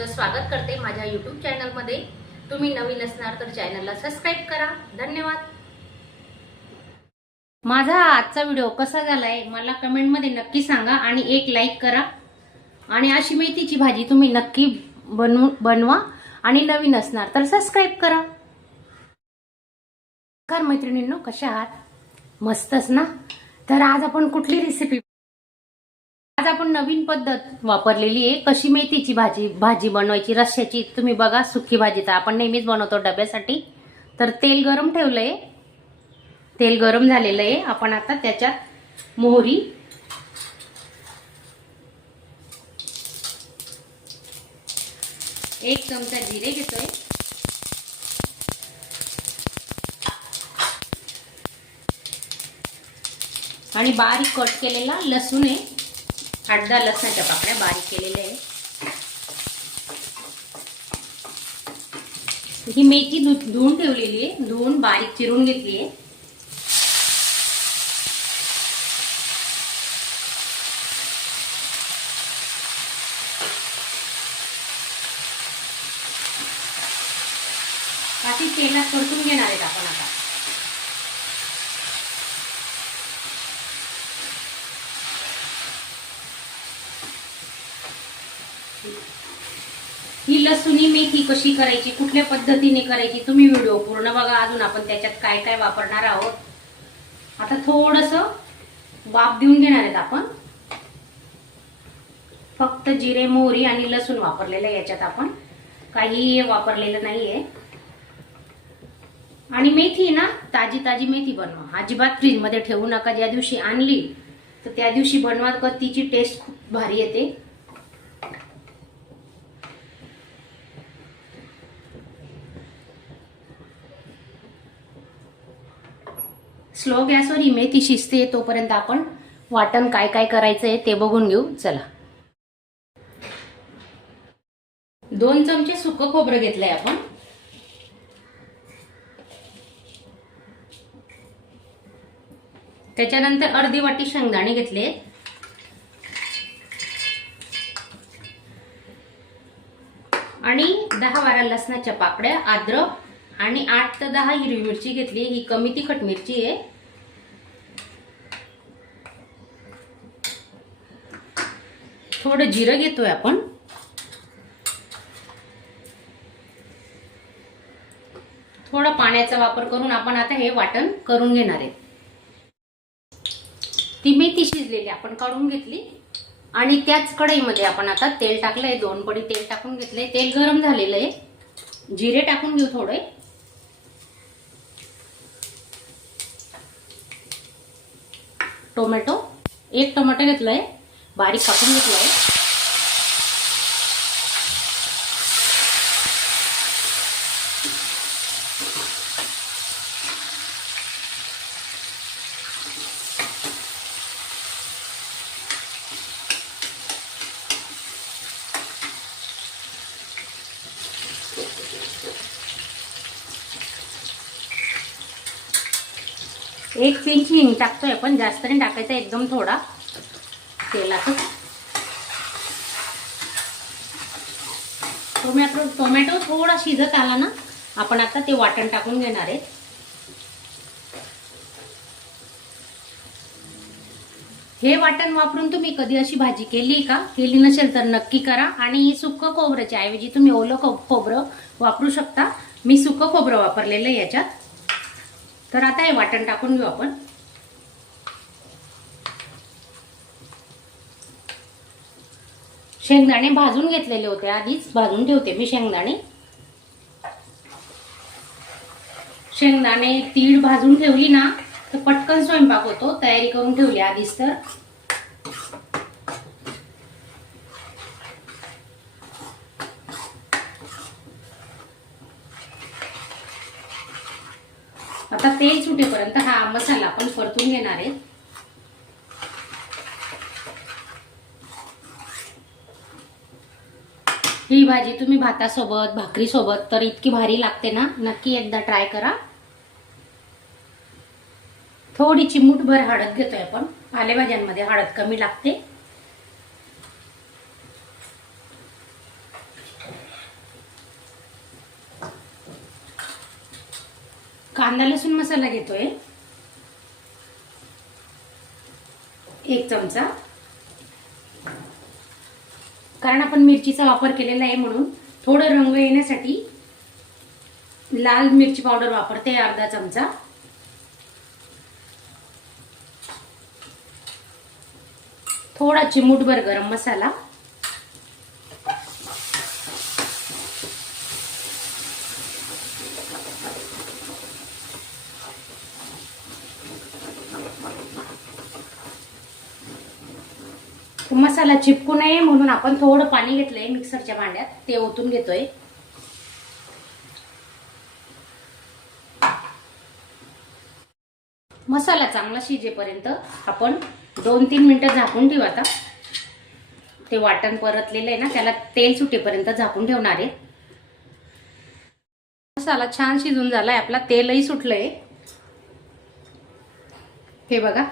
तुमचं स्वागत करते माझ्या YouTube चॅनलमध्ये। तुम्ही नवीन असणार तर चॅनलला सबस्क्राइब करा। धन्यवाद। माझा आजचा व्हिडिओ कसा झालाय मला कमेंट मध्ये नक्की सांगा आणि एक लाईक करा। आणि अशी मेथीची भाजी तुम्ही नक्की बनवा आणि नवीन असणार तर सबस्क्राइब करा। नमस्कार मैत्रिणींनो, कशा आहात? मस्तच ना। तर आज आपण कुठली रेसिपी, आज आपण नवीन पद्धत वापरलेली आहे कशी मेथीची भाजी बनवायची रश्श्याची। तुम्ही बघा, सुकी भाजी तर आपण नेहमीच बनवतो डब्यासाठी। तर तेल गरम ठेवलंय, तेल गरम झालेलं आहे। आपण आता त्याच्यात मोहरी, एक चमचा जिरे घेतोय, आणि बारीक कट केलेला लसूण आहे, 8-10 लसणाच्या पाकळ्या बारीक केलेल्या आहे। ही मेथी धुवून ठेवलेली आहे, धुवून बारीक चिरून घेतली आहे। अशी तेलात परतून घेणार आहेत आपण आता। ही लसूणी मेथी कशी करायची, कुठल्या पद्धतीने करायची, तुम्ही व्हिडिओ पूर्ण बघा। अजून आपण त्याच्यात काय काय वापरणार आहोत। आता थोडंसं वाफ देऊन घेणार आहेत आपण। फक्त जिरे, मोहरी आणि लसूण वापरलेलं आहे याच्यात, आपण काही वापरलेलं नाहीये। आणि मेथी ना ताजी ताजी मेथी बनवा, अजिबात फ्रीज मध्ये ठेवू नका। ज्या दिवशी आणली तर त्या दिवशी बनवा, तर तिची टेस्ट खूप भारी येते। स्लो गॅसवर ही मेथी शिजते, तोपर्यंत आपण वाटण काय काय करायचंय ते बघून घेऊ। चला, 2 चमचे सुकं खोबरं घेतलंय आपण, त्याच्यानंतर अर्धी वाटी शेंगदाणे घेतले, आणि 10-12 लसणाच्या पाकळ्या, अद्रक आणि 8 ते 10 हिरवी मिरची घेतली। ही कमी तिखट मिरची आहे। थोडं जिरं घेतोय आपण, थोडं पाण्याचा वापर करून आपण आता हे वाटण करून घेणार आहे। ती मेथी शिजलेली आपण काढून घेतली, आणि त्याच कढईमध्ये आपण आता तेल टाकलंय। 2 पडी तेल टाकून घेतलंय, तेल गरम झालेलं आहे। जिरे टाकून घेऊ थोडे, टोमॅटो, 1 टोमॅटो घेतलाय, बारीक कापून घेतलाय। एक पिंच हिंग टाकतोय आपण, जास्त नाही टाकायचं, एकदम थोडा तेलातच। टोमॅटो थोडा शिजत आला ना, आपण आता ते वाटण टाकून घेणार आहे। हे वाटण वापरून तुम्ही कधी अशी भाजी केली का? केली नसेल तर नक्की करा। आणि सुकं खोबऱ्याच्या ऐवजी तुम्ही ओलं खोबरं वापरू शकता। मी सुकं खोबरं वापरलेलं आहे याच्यात। तर आता हे वाटण टाकून घेऊ आपण। शेंगदाणे भाजून घेतलेले होते, आधीच भाजून ठेवते मी शेंगदाणे। शेंगदाणे तीळ भाजून ठेवली ना तर पटकन स्वयंपाक होतो, तयारी करून ठेवली आधीच। तर आता तेल सुटेपर्यंत हा मसाला आपण परतून घेणार आहे। ही भाजी तुम्ही भातासोबत, भाकरीसोबत तर इतकी भारी लागते ना, नक्की एकदा ट्राय करा। थोडी चिमूटभर हळद घेतोय आपण, पालेभाज्यांमध्ये हळद कमी लागते। कांदा लसूण मसाला घेतोय 1 चमचा, कारण आपण मिरचीचा वापर केलेला आहे म्हणून थोडं रंग येण्यासाठी लाल मिरची पावडर वापरते अर्धा चमचा, थोडा चिमूटभर गरम मसाला, मसाला चिपकू नये म्हणून आपण थोडं पाणी घेतलंय मिक्सरच्या भांड्यात, ते ओतून घेतोय. मसाला चांगला शिजेपर्यंत आपण 2-3 मिनिटं झाकून ठेवू. आता ते वाटण परतलेलं आहे ना, त्याला तेल सुटेपर्यंत झाकून ठेवणार आहे. मसाला छान शिजून झालाय आपला, तेलही सुटलंय. हे बघा,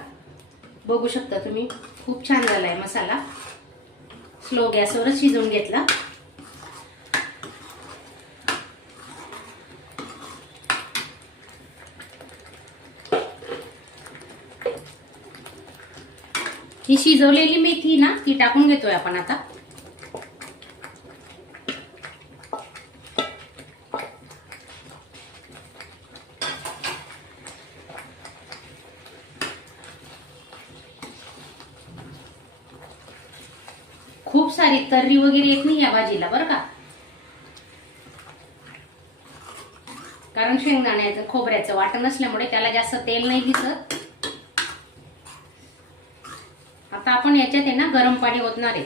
बघू शकता तुम्ही, खूप छान झालाय मसाला. स्लो गॅसवरच शिजवून घेतला. ही शिजवलेली मेथी ना, ती टाकून घेतोय आपण आता. खूप सारी तर्री वगैरे येत नाही या भाजीला बरं का, कारण शेंगदाण्याचं खोबऱ्याचं वाटण असल्यामुळे त्याला जास्त तेल नाही दिसत. आता आपण याच्यात आहे ना गरम पाणी ओतणार आहे.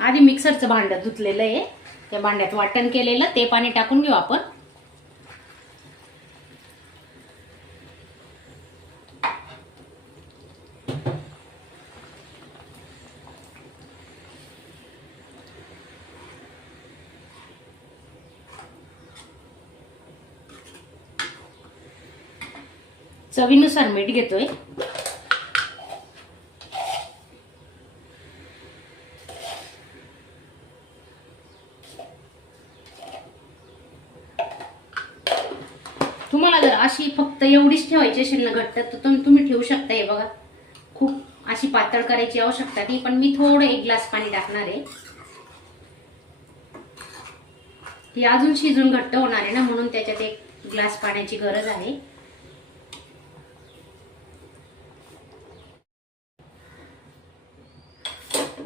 आधी मिक्सरचं भांड धुतलेलं आहे, त्या भांड्यात वाटण केलेलं ते पाणी टाकून घेऊ आपण. चवीनुसार मीठ घेतोय. तुम्हाला जर अशी फक्त एवढीच ठेवायची असेल ना घट्ट, तर तुम्ही ठेवू शकता. हे बघा, खूप अशी पातळ करायची आवश्यकता नाही, पण मी थोडं 1 ग्लास पाणी टाकणार आहे. ती अजून शिजून घट्ट होणार आहे ना, म्हणून त्याच्यात 1 ग्लास पाण्याची गरज आहे.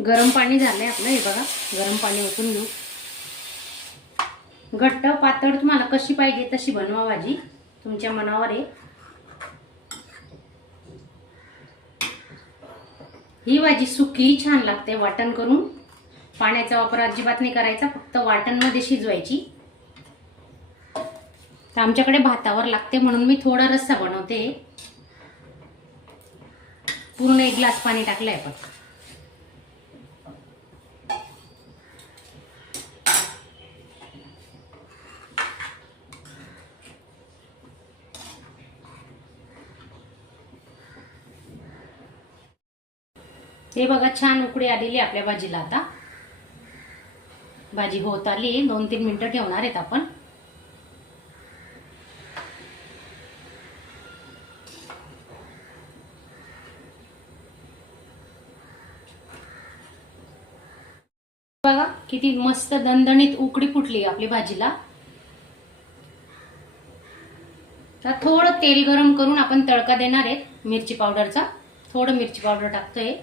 गरम पाणी झालंय आपलं. हे बघा, गरम पाणी ओतून घेऊ. घट्ट पातळ तुम्हाला कशी पाहिजे तशी बनवा भाजी, तुमच्या मनावर आहे. ही भाजी सुकी छान लागते वाटण करून. पाण्याचा वापर अजिबात नाही करायचा, फक्त वाटण मध्ये शिजवायची. तर आमच्याकडे भातावर लागते म्हणून मी थोडा रस्सा बनवते. पूर्ण 1 ग्लास पाणी टाकलंय आपण. हे बघा, छान उकळी आलेली आपल्या भाजीला. आता भाजी होत आली, 2-3 मिनिटं ठेवणार आहेत आपण. बघा किती मस्त दणदणीत उकळी फुटली आपली भाजीला. तर थोडं तेल गरम करून आपण तडका देणार आहेत मिरची पावडरचा. थोडं मिरची पावडर टाकतोय.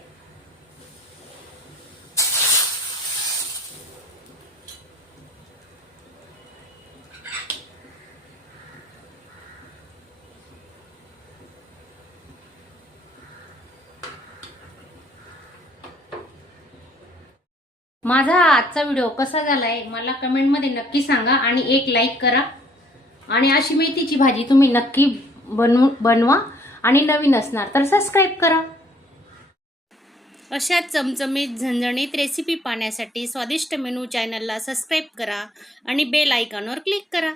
माझा आजचा व्हिडिओ कसा झालाय मला कमेंटमध्ये नक्की सांगा आणि एक लाईक करा. आणि अशी मेथीची भाजी तुम्ही नक्की बनवा आणि नवीन असणार तर सबस्क्राईब करा. अशा चमचमीत झणझणीत रेसिपी पाहण्यासाठी स्वादिष्ट मेनू चॅनलला सबस्क्राईब करा आणि बेल आयकॉनवर क्लिक करा.